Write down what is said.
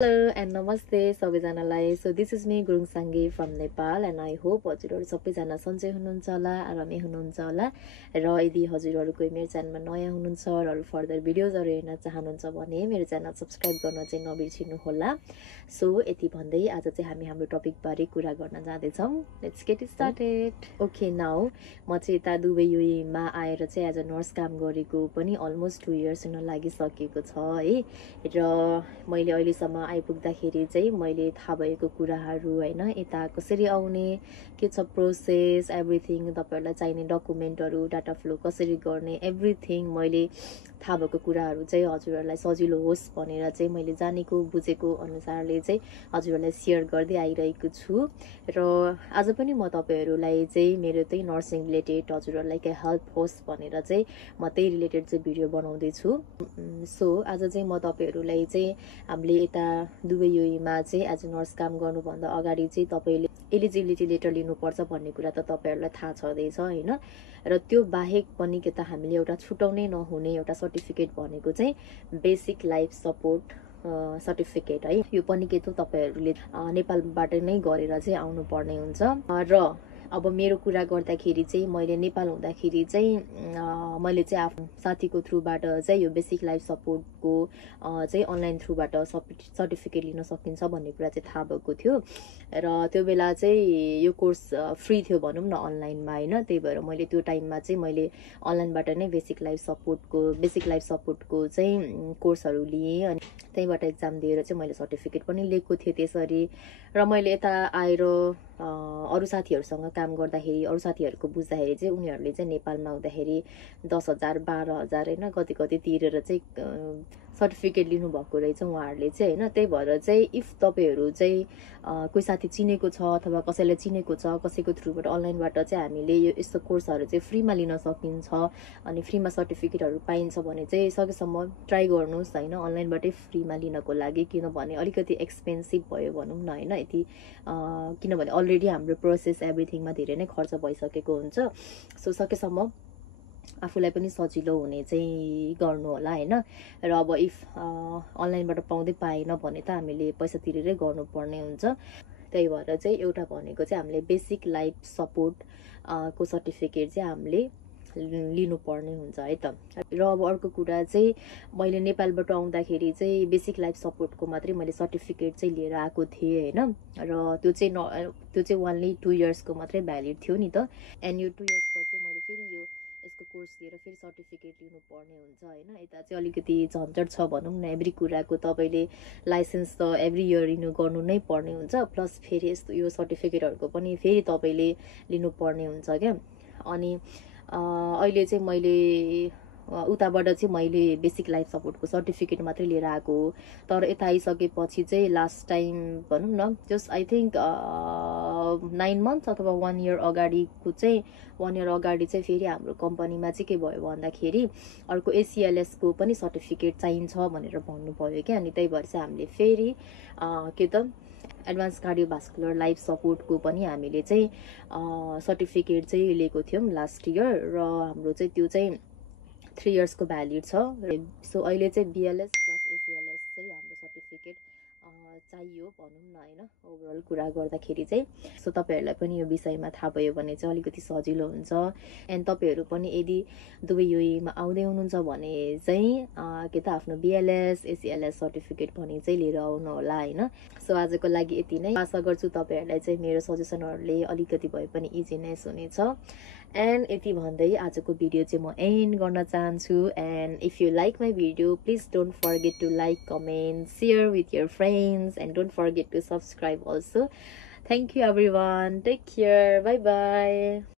Hello and namaste सबैजनालाई. So this is me Gurung Sangi from Nepal and I hope हजुरहरु सबैजना सन्चै हुनुहुन्छ होला, आरामै हुनुहुन्छ होला. र यदि हजुरहरु कोही मेरो च्यानलमा नयाँ हुनुहुन्छ र फर्दर भिडियोजहरु हेर्न चाहनुहुन्छ भने मेरो च्यानल सब्स्क्राइब गर्न चाहिँ नबिर्सिनु होला. So यति भन्दै आज चाहिँ हामी हाम्रो टपिक बारे कुरा गर्न जाँदै छौं. Let's get started. Okay, now म चाहिँ यता दुबई युएमा आएर चाहिँ एज अ नर्स काम गरेको पनि अलमोस्ट 2 इयर्स हुन लागिसकेको छ है. र मैले अहिलेसम्म आइपुग्दाखेरि चाहिँ मैले थाहा भएको कुराहरू हैन, यता कसरी आउने, के छ प्रोसेस, एभ्रिथिङ, तपाईहरुलाई चाहिने डकुमेन्टहरू, डाटा फ्लो कसरी गर्ने, एभ्रिथिङ मैले थाहा भएको कुराहरू चाहिँ हजुरहरुलाई सजिलो होस् भनेर चाहिँ मैले जानेको बुझेको अनुसारले चाहिँ हजुरहरुलाई शेयर गर्दै आइरहेको छु. र आज पनि म तपाईहरुलाई चाहिँ मेरो त्यही नर्सिङ रिलेटेड हजुरहरुलाई के हेल्प होस् भनेर चाहिँ म त्यही रिलेटेड चाहिँ भिडियो बनाउँदै छु. सो आज चाहिँ म तपाईहरुलाई चाहिँ हामीले यता दुबई युएमा चाहिँ एज अ नर्स काम गर्नुभन्दा अगाडि चाहिँ तपाईले एलिजिबिलिटी लेटर लिनुपर्छ भन्ने कुरा त तपाईहरुलाई थाहा छँदैछ हैन. र त्यो बाहेक पनि के त हामीले एउटा छुटाउनै नहुने एउटा सर्टिफिकेट भनेको चाहिँ बेसिक लाइफ सपोर्ट सर्टिफिकेट है. यो पनि के त तपाईहरुले नेपालबाट नै गरेर चाहिँ आउनु पर्ने हुन्छ. र अब मेरो कुरा गर्दाखेरि चाहिँ मैले नेपाल हुँदाखेरि चाहिँ मैले चाहिँ आफ्नो साथीको थ्रुबाट चाहिँ यो बेसिक लाइफ सपोर्टको चाहिँ अनलाइन थ्रुबाट सर्टिफिकेट लिन सकिन्छ भन्ने कुरा चाहिँ थाहा भएको थियो. र त्यो बेला चाहिँ यो कोर्स फ्री थियो भनौं न अनलाइनमा हैन. त्यही भएर मैले त्यो टाइममा चाहिँ मैले अनलाइनबाट नै बेसिक लाइफ सपोर्टको चाहिँ कोर्सहरू लिए अनि त्यहीबाट एक्जाम दिएर चाहिँ मैले सर्टिफिकेट पनि लिएको थिएँ त्यसरी. र मैले यता आएर अरु साथीहरुसँग काम गर्दाखेरि अरु साथीहरुको बुझ्दाखेरि चाहिँ उनीहरुले चाहिँ नेपालमा हुँदाखेरि 10,000 12,000 हैन कति कति तिरेर चाहिँ सर्टिफिकेट लिनु भएको रहेछ उहाँहरुले चाहिँ हैन. त्यही भएर चाहिँ इफ तपाईहरु चाहिँ कोही साथी चिनेको छ अथवा कसैलाई चिनेको छ कसैको थ्रुबाट अनलाइनबाट चाहिँ हामीले यो यस्तो कोर्सहरु चाहिँ फ्रीमा लिन सकिन्छ अनि फ्रीमा सर्टिफिकेटहरु पाइन्छ भने चाहिँ सकेसम्म ट्राई गर्नुस् हैन अनलाइनबाटै फ्रीमा लिनको लागि. किनभने अलिकति एक्सपेन्सिभ भयो भनौं न हैन यति किनभने अलरेडी हाम्रो प्रोसेस एभ्रिथिङमा धेरै नै खर्च भइसकेको हुन्छ. सो सकेसम्म आफूलाई पनि सजिलो हुने चाहिँ गर्नु होला हैन. र अब इफ अनलाइनबाट पाउँदै पाएन भने त हामीले पैसा तिरेरै गर्नुपर्ने हुन्छ. त्यही भएर चाहिँ एउटा भनेको चाहिँ हामीले बेसिक लाइफ सपोर्ट को सर्टिफिकेट चाहिँ हामीले लिनुपर्ने हुन्छ है त. र अब अर्को कुरा चाहिँ मैले नेपालबाट आउँदाखेरि चाहिँ बेसिक लाइफ सपोर्टको मात्रै मैले सर्टिफिकेट चाहिँ लिएर आएको थिएँ हैन. र त्यो चाहिँ ओन्ली 2 इयर्सको मात्रै भ्यालिड थियो नि त. एन्ड यो 2 इयर्स पछि मैले फेरि यो यसको कोर्स लिएर फेरि सर्टिफिकेट लिनु पर्ने हुन्छ हैन. यता चाहिँ अलिकति झन्झट छ भनौं न. एभ्री कुराको तपाईले लाइसेन्स त एभ्री इयर रिन्यू गर्नु नै पर्ने हुन्छ. प्लस फेरि यस्तो यो सर्टिफिकेटहरुको पनि फेरि तपाईले लिनु पर्ने हुन्छ क्या. अनि अहिले चाहिँ मैले उताबाट चाहिँ मैले बेसिक लाइफ सपोर्टको सर्टिफिकेट मात्रै लिएर आएको हो. तर यता आइसकेपछि चाहिँ लास्ट टाइम भनौं न जस्ट आई थिंक 9 मन्थ्स अथवा 1 इयर अगाडिको चाहिँ 1 इयर अगाडि चाहिँ फेरि हाम्रो कम्पनीमा चाहिँ के भयो भन्दाखेरि अर्को एसीएलएस को पनि सर्टिफिकेट चाहिन्छ भनेर भन्नुभयो क्या. अनि त्यही भएर चाहिँ हामीले फेरि के त एडभान्स कार्डियोभास्कुलर लाइफ सपोर्टको पनि हामीले चाहिँ सर्टिफिकेट चाहिँ लिएको थियौं लास्ट इयर. र हाम्रो चाहिँ त्यो चाहिँ 3 इयर्सको भ्यालिड छ. सो अहिले चाहिँ बीएलएस प्लस एसीएलएस चाहिँ हाम्रो सर्टिफिकेट चाहियो भनौं न हैन ओभरअल कुरा गर्दाखेरि चाहिँ. सो तपाईहरुलाई पनि यो विषयमा थाहा भयो भने चाहिँ अलिकति सजिलो हुन्छ. एन्ड तपाईहरु पनि यदि दुबई युएमा आउँदै हुनुहुन्छ भने चाहिँ के त आफ्नो बीएलएस एसीएलएस सर्टिफिकेट पनि चाहिँ लिएर आउनु होला हैन. सो आजको लागि यति नै. आशा गर्छु तपाईहरुलाई चाहिँ मेरो सजेसनहरुले अलिकति भए पनि इजिनेस हुनेछ. एन्ड यति भन्दै आजको भिडियो चाहिँ म एन्ड गर्न चाहन्छु. And if you like my video please don't forget to like, comment, share with your friends and don't forget to subscribe also. Thank you everyone. Take care. Bye bye.